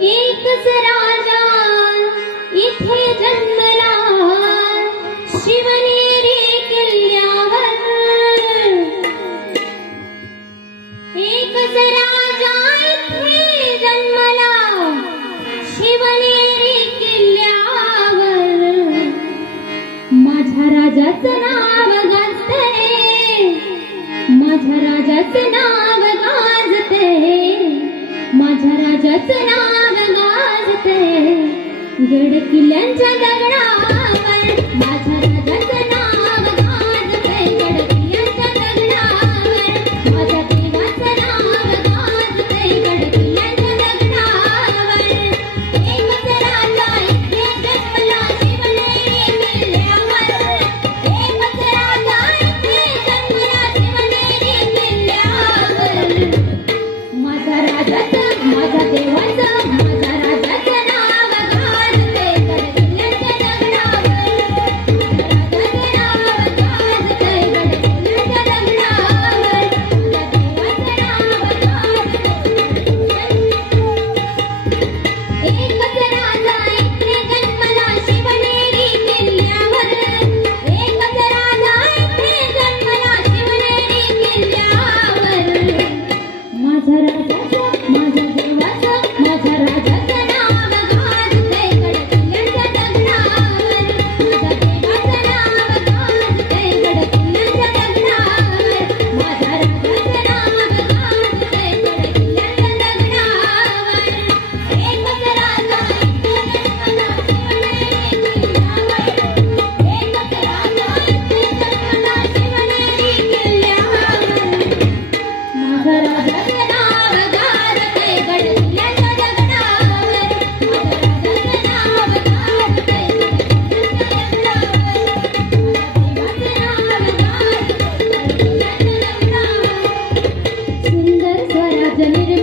एकच राजा इथे जन्मला शिवनेरी किल्ल्यावर एकच राजा इथे जन्मला शिवनेरी किल्ल्यावर माझ्या राजाचं नाव गाजतंय माझ्या राजाचं नाव गाजतंय माझ्या राजाचं नाव गाजतंय गड किल्ल्यांच्या दगडावर माझ्या राजाचं नाव गाजतंय गड किल्ल्यांच्या दगडावर माझ्या देवाचं नाव गाजतंय गड किल्ल्यांच्या दगडावर एकच राजा इथे जन्मला शिवनेरी किल्ल्यावर एकच राजा इथे जन्मला शिवनेरी किल्ल्यावर माझ्या राजाचं माझ्या देवाचं माझ्या राजाचं नाव गाजतंय गड किल्ल्यांच्या दगडावर राजाचं नाव गाजतंय गड किल्ल्यांच्या दगडावर माझ्या देवाचं नाव गाजतंय एकच राजा इथे जन्मला शिवनेरी किल्ल्यावर एकच राजा इथे जन्मला शिवनेरी किल्ल्यावर माझ्या राजाचं माझ्या देवाचं माझ्या राजाचं नाव गाजतंय गड किल्ल्यांच्या दगडावर माझ्या देवाचं नाव गाजतंय गड किल्ल्यांच्या दगडावर माझ्या राजाचं नाव गाजतंय गड किल्ल्यांच्या दगडावर एकच राजा इथे जन्मला शिवनेरी किल्ल्यावर एकच राजा इथे जन्मला शिवनेरी किल्ल्यावर माझ्या राजाचं नाव गाजतंय गड किल्ल्यांच्या दगडावर माझ्या राजाचं नाव गाजतंय गड किल्ल्यांच्या दगडावर माझ्या देवाचं नाव गाजतंय गड किल्ल्यांच्या दगडावर सुंदर स्वराज्य